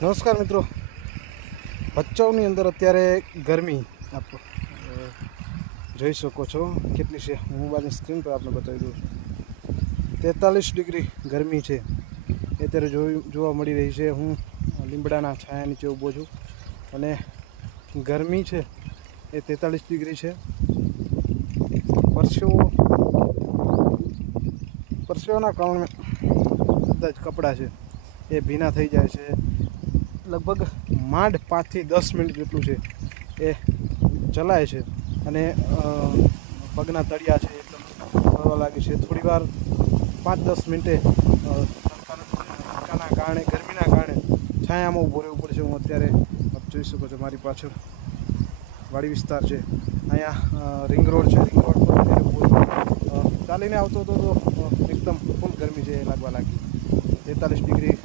નમસ્કાર મિત્રો, ભચાઉની અંદર અત્યારે ગરમી આપ જોઈ શકો છો કેટલી છે. હું મોબાઈલની સ્ક્રીન પર આપણે બતાવી દઉં છું. 43 ડિગ્રી ગરમી છે એ અત્યારે જોવા મળી રહી છે. હું લીમડાના છાયા નીચે ઊભો છું અને ગરમી છે એ 43 ડિગ્રી છે. પરસેવાના કારણે બધા જ કપડાં છે એ ભીના થઈ જાય છે. લગભગ માંડ 5 થી 10 મિનિટ જેટલું છે એ ચલાય છે અને પગના તળિયા છે એકદમ ફરવા લાગે છે. થોડી વાર 5-10 મિનિટે તડકાના કારણે, ગરમીના કારણે છાયામાં ઊભો રહેવું પડશે. હું અત્યારે આપ જોઈ શકો છો મારી પાછળ વાડી વિસ્તાર છે. અહીંયા રિંગ રોડ છે. રિંગ રોડ પર અત્યારે ઊભો છું. ચાલીને આવતો હતો તો એકદમ ફૂલ ગરમી છે લાગવા લાગી. 43 ડિગ્રી